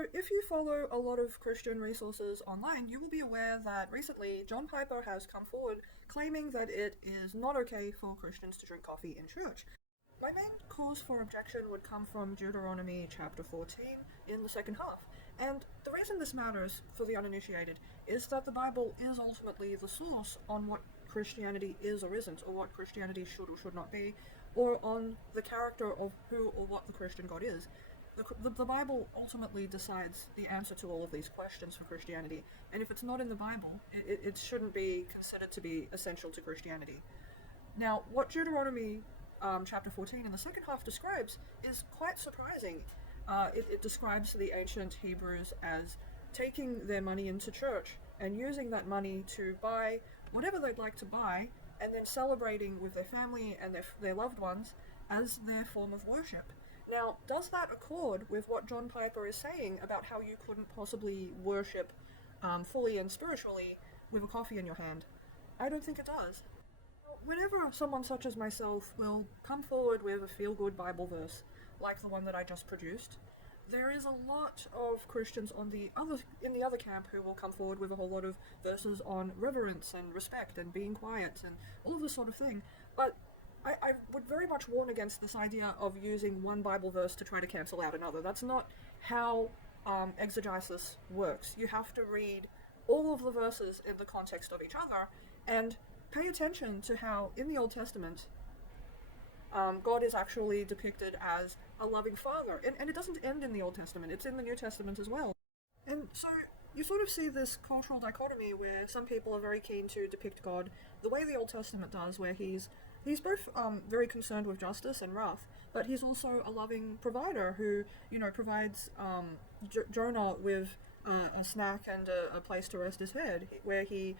So, if you follow a lot of Christian resources online, you will be aware that recently John Piper has come forward claiming that it is not okay for Christians to drink coffee in church. My main cause for objection would come from Deuteronomy chapter 14 in the second half. And the reason this matters for the uninitiated is that the Bible is ultimately the source on what Christianity is or isn't, or what Christianity should or should not be, or on the character of who or what the Christian God is. The Bible ultimately decides the answer to all of these questions for Christianity, and if it's not in the Bible, it shouldn't be considered to be essential to Christianity. Now, what Deuteronomy chapter 14 in the second half describes is quite surprising. It describes the ancient Hebrews as taking their money into church and using that money to buy whatever they'd like to buy, and then celebrating with their family and their loved ones as their form of worship. Now, does that accord with what John Piper is saying about how you couldn't possibly worship fully and spiritually with a coffee in your hand? I don't think it does. Whenever someone such as myself will come forward with a feel-good Bible verse, like the one that I just produced, there is a lot of Christians in the other camp who will come forward with a whole lot of verses on reverence and respect and being quiet and all of this sort of thing. But I would very much warn against this idea of using one Bible verse to try to cancel out another. That's not how exegesis works. You have to read all of the verses in the context of each other and pay attention to how, in the Old Testament, God is actually depicted as a loving father. And it doesn't end in the Old Testament, it's in the New Testament as well. And so you sort of see this cultural dichotomy where some people are very keen to depict God the way the Old Testament does, where he's both very concerned with justice and wrath, but he's also a loving provider who, provides Jonah with a snack and a place to rest his head, where he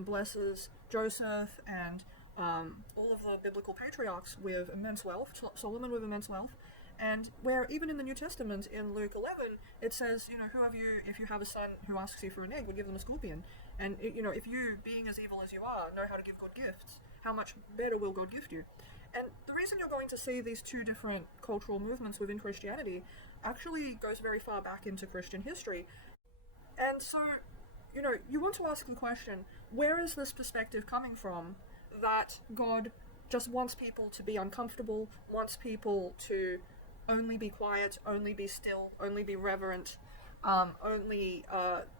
blesses Joseph and all of the biblical patriarchs with immense wealth, Solomon with immense wealth, and where even in the New Testament, in Luke 11, it says, who of you, if you have a son who asks you for an egg, would give them a scorpion? And, if you, being as evil as you are, know how to give good gifts, how much better will God gift you? And the reason you're going to see these two different cultural movements within Christianity actually goes very far back into Christian history. And so, you want to ask the question, where is this perspective coming from that God just wants people to be uncomfortable, wants people to only be quiet, only be still, only be reverent, only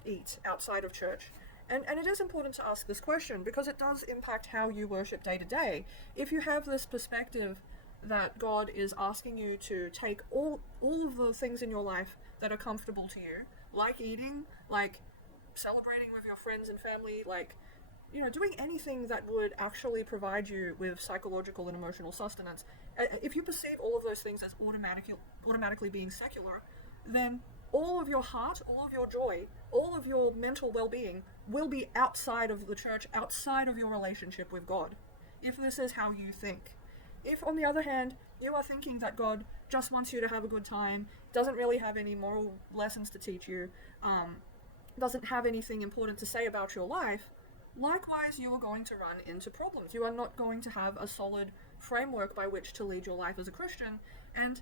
eat outside of church? And it is important to ask this question because it does impact how you worship day to day. If you have this perspective that God is asking you to take all of the things in your life that are comfortable to you, like eating, like celebrating with your friends and family, like, doing anything that would actually provide you with psychological and emotional sustenance, if you perceive all of those things as automatically being secular, then all of your heart, all of your joy, all of your mental well-being will be outside of the church, outside of your relationship with God, if this is how you think. If, on the other hand, you are thinking that God just wants you to have a good time, doesn't really have any moral lessons to teach you, doesn't have anything important to say about your life, likewise you are going to run into problems. You are not going to have a solid framework by which to lead your life as a Christian, and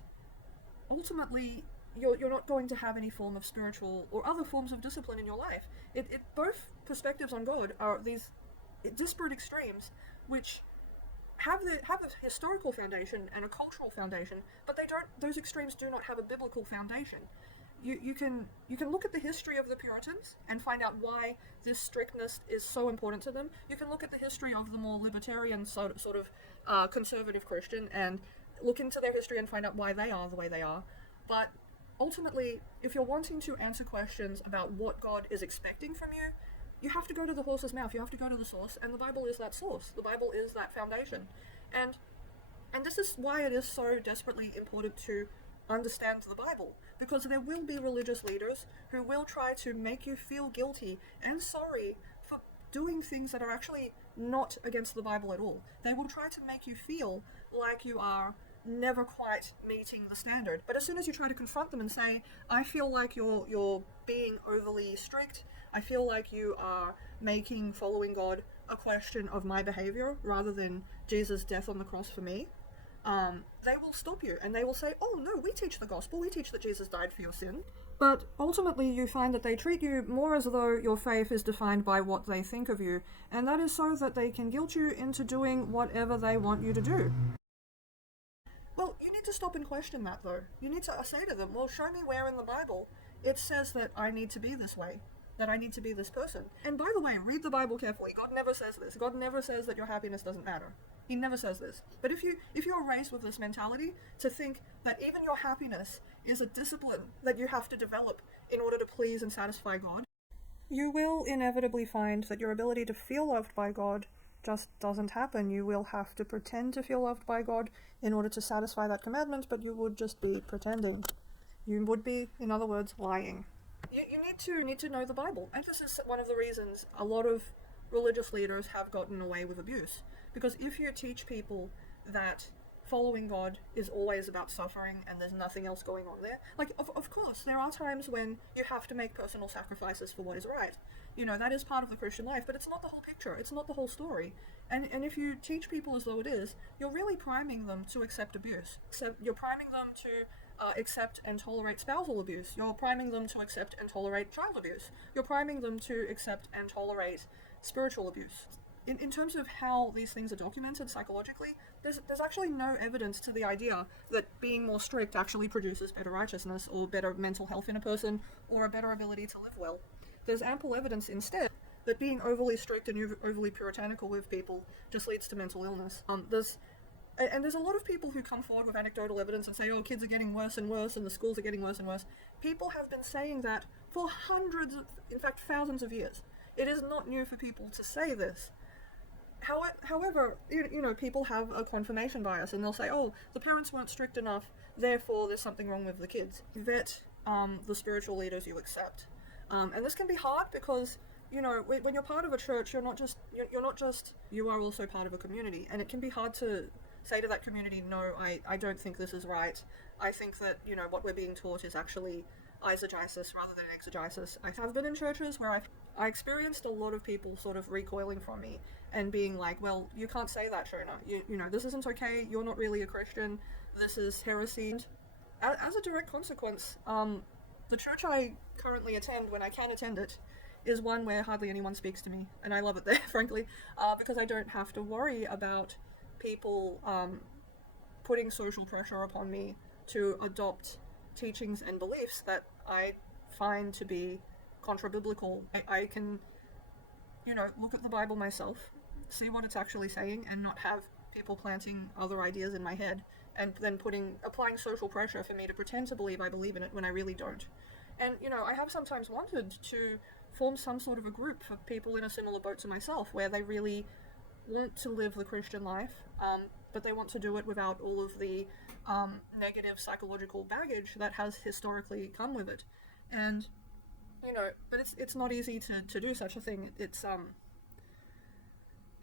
ultimately you're not going to have any form of spiritual or other forms of discipline in your life. Both perspectives on God are these disparate extremes which have a historical foundation and a cultural foundation, but those extremes do not have a biblical foundation. You can look at the history of the Puritans and find out why this strictness is so important to them. You can look at the history of the more libertarian sort of conservative Christian and look into their history and find out why they are the way they are. But ultimately, if you're wanting to answer questions about what God is expecting from you, you have to go to the horse's mouth, you have to go to the source, and the Bible is that source. The Bible is that foundation. And this is why it is so desperately important to understand the Bible, because there will be religious leaders who will try to make you feel guilty and sorry for doing things that are actually not against the Bible at all. They will try to make you feel like you are never quite meeting the standard. But as soon as you try to confront them and say, I feel like you're being overly strict, I feel like you are making following God a question of my behavior rather than Jesus' death on the cross for me, they will stop you and they will say, oh no, we teach the gospel, we teach that Jesus died for your sin. But ultimately, you find that they treat you more as though your faith is defined by what they think of you, and that is so that they can guilt you into doing whatever they want you to do. Well, you need to stop and question that, though. You need to say to them, well, show me where in the Bible it says that I need to be this way, that I need to be this person. And by the way, read the Bible carefully. God never says this. God never says that your happiness doesn't matter. He never says this. But if you're raised with this mentality to think that even your happiness is a discipline that you have to develop in order to please and satisfy God, you will inevitably find that your ability to feel loved by God just doesn't happen. You will have to pretend to feel loved by God in order to satisfy that commandment, but you would just be pretending. You would be, in other words, lying. You need to know the Bible. And this is one of the reasons a lot of religious leaders have gotten away with abuse. Because if you teach people that following God is always about suffering and there's nothing else going on there, like, of course, there are times when you have to make personal sacrifices for what is right. You know, that is part of the Christian life, but it's not the whole picture. It's not the whole story. And if you teach people as though it is, you're really priming them to accept abuse. So you're priming them to accept and tolerate spousal abuse. You're priming them to accept and tolerate child abuse. You're priming them to accept and tolerate spiritual abuse. In terms of how these things are documented psychologically, there's actually no evidence to the idea that being more strict actually produces better righteousness or better mental health in a person or a better ability to live well. There's ample evidence instead that being overly strict and overly puritanical with people just leads to mental illness. There's a lot of people who come forward with anecdotal evidence and say, oh, kids are getting worse and worse and the schools are getting worse and worse. People have been saying that for hundreds of, in fact, thousands of years. It is not new for people to say this. However, people have a confirmation bias and they'll say, oh, the parents weren't strict enough, therefore there's something wrong with the kids. Vet the spiritual leaders you accept. And this can be hard because, when you're part of a church, you are also part of a community. And it can be hard to say to that community, no, I don't think this is right. I think that, what we're being taught is actually eisegesis rather than exegesis. I have been in churches where I experienced a lot of people sort of recoiling from me and being like, well, you can't say that, Shona. This isn't okay. You're not really a Christian. This is heresy. As a direct consequence, the church I currently attend, when I can attend it, is one where hardly anyone speaks to me. And I love it there, frankly, because I don't have to worry about people putting social pressure upon me to adopt teachings and beliefs that I find to be contra-biblical. I can, look at the Bible myself, see what it's actually saying, and not have people planting other ideas in my head, and then applying social pressure for me to pretend to believe I believe in it when I really don't. And, I have sometimes wanted to form some sort of a group for people in a similar boat to myself, where they really want to live the Christian life, but they want to do it without all of the negative psychological baggage that has historically come with it. And, but it's not easy to do such a thing.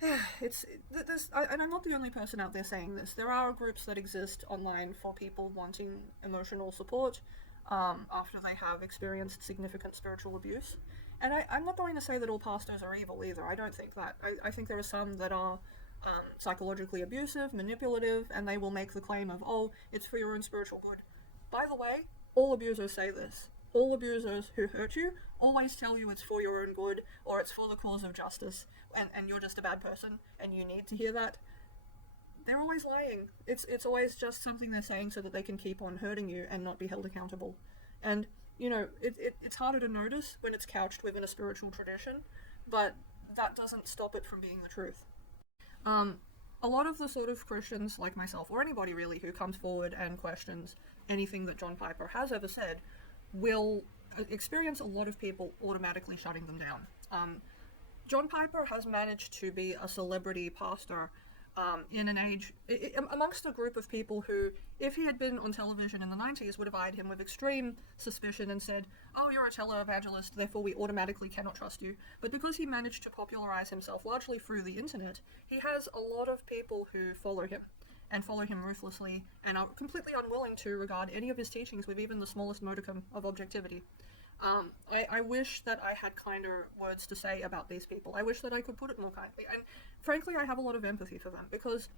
And I'm not the only person out there saying this. There are groups that exist online for people wanting emotional support after they have experienced significant spiritual abuse. And I'm not going to say that all pastors are evil either. I don't think that. I think there are some that are psychologically abusive, manipulative, and they will make the claim of, oh, it's for your own spiritual good. By the way, all abusers say this. All abusers who hurt you always tell you it's for your own good, or it's for the cause of justice, and you're just a bad person, and you need to hear that. They're always lying. It's always just something they're saying so that they can keep on hurting you and not be held accountable. And, it's harder to notice when it's couched within a spiritual tradition, but that doesn't stop it from being the truth. A lot of the sort of Christians like myself, or anybody really who comes forward and questions anything that John Piper has ever said, will experience a lot of people automatically shutting them down. John Piper has managed to be a celebrity pastor in an age, amongst a group of people who, if he had been on television in the 90s, would have eyed him with extreme suspicion and said, oh, you're a televangelist, therefore we automatically cannot trust you. But because he managed to popularize himself largely through the internet, he has a lot of people who follow him, and follow him ruthlessly, and are completely unwilling to regard any of his teachings with even the smallest modicum of objectivity. I wish that I had kinder words to say about these people. I wish that I could put it more kindly. And frankly, I have a lot of empathy for them, because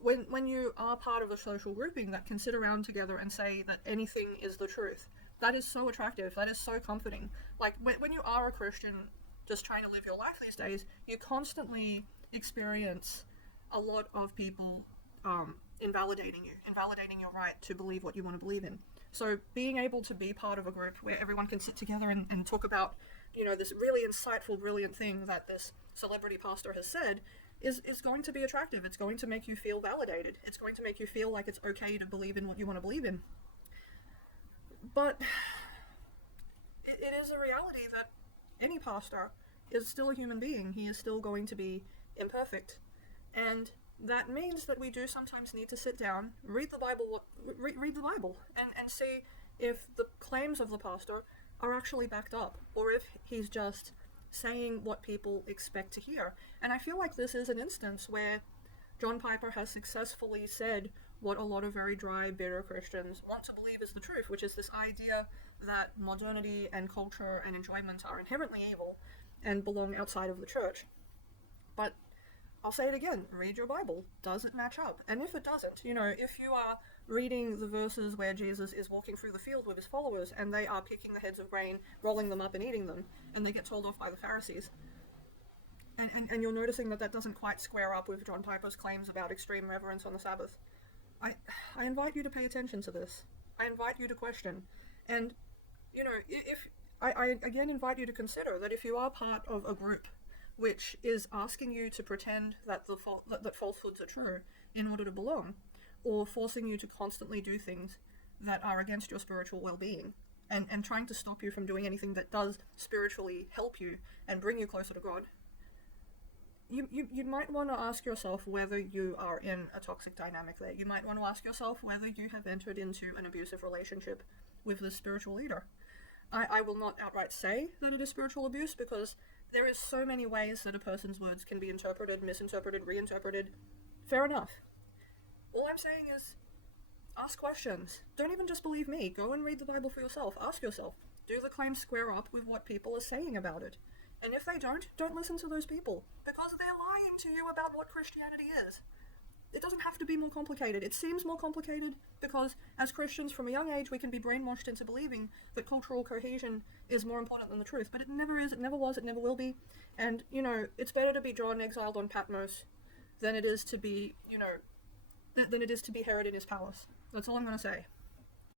when you are part of a social grouping that can sit around together and say that anything is the truth, that is so attractive. That is so comforting. Like, when you are a Christian just trying to live your life these days, you constantly experience a lot of people invalidating your right to believe what you want to believe in. So being able to be part of a group where everyone can sit together and talk about, this really insightful, brilliant thing that this celebrity pastor has said is going to be attractive. It's going to make you feel validated. It's going to make you feel like it's okay to believe in what you want to believe in. But it is a reality that any pastor is still a human being. He is still going to be imperfect. And that means that we do sometimes need to sit down, read the Bible, and see if the claims of the pastor are actually backed up, or if he's just saying what people expect to hear. And I feel like this is an instance where John Piper has successfully said what a lot of very dry, bitter Christians want to believe is the truth, which is this idea that modernity and culture and enjoyment are inherently evil and belong outside of the church. But I'll say it again, read your Bible. Does it match up? And if it doesn't, if you are reading the verses where Jesus is walking through the field with his followers and they are picking the heads of grain, rolling them up and eating them, and they get told off by the Pharisees, and you're noticing that doesn't quite square up with John Piper's claims about extreme reverence on the Sabbath, I invite you to pay attention to this. I invite you to question. And, if I again invite you to consider that if you are part of a group which is asking you to pretend that that falsehoods are true in order to belong, or forcing you to constantly do things that are against your spiritual well-being, and trying to stop you from doing anything that does spiritually help you and bring you closer to God, you might want to ask yourself whether you are in a toxic dynamic there. You might want to ask yourself whether you have entered into an abusive relationship with this spiritual leader. I will not outright say that it is spiritual abuse, because there is so many ways that a person's words can be interpreted, misinterpreted, reinterpreted. Fair enough. All I'm saying is, ask questions. Don't even just believe me. Go and read the Bible for yourself. Ask yourself, do the claims square up with what people are saying about it? And if they don't listen to those people, because they're lying to you about what Christianity is. It doesn't have to be more complicated. It seems more complicated because as Christians from a young age we can be brainwashed into believing that cultural cohesion is more important than the truth. But it never is, it never was, it never will be. And, it's better to be John exiled on Patmos than it is to be, than it is to be Herod in his palace. That's all I'm going to say.